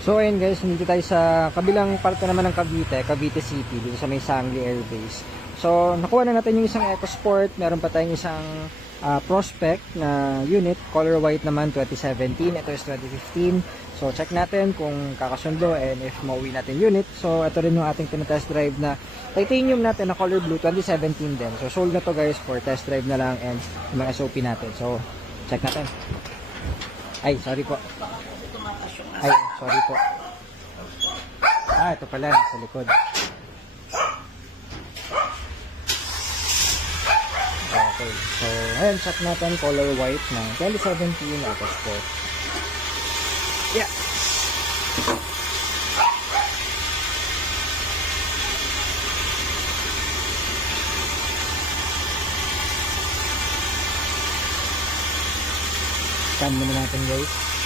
So ayun guys, nandito tayo sa kabilang parte naman ng Cavite, Cavite City, dito sa may Sangli Air. So nakuha na natin yung isang EcoSport, meron pa tayong isang ah, Prospect na unit, color white naman 2017, ito is 2015. So check natin kung kakasundo and if mauwi natin unit. So ito rin yung ating tinatest drive na titanium natin na color blue 2017 din. So sold na to guys for test drive na lang and mga SOP natin. So check natin. Ay, sorry po. Ay, sorry po. Ah, ito pala, nasa likod. Okay, so, ayun, check natin, color white na 2017 Atos po. Yeah. Scan muna natin guys.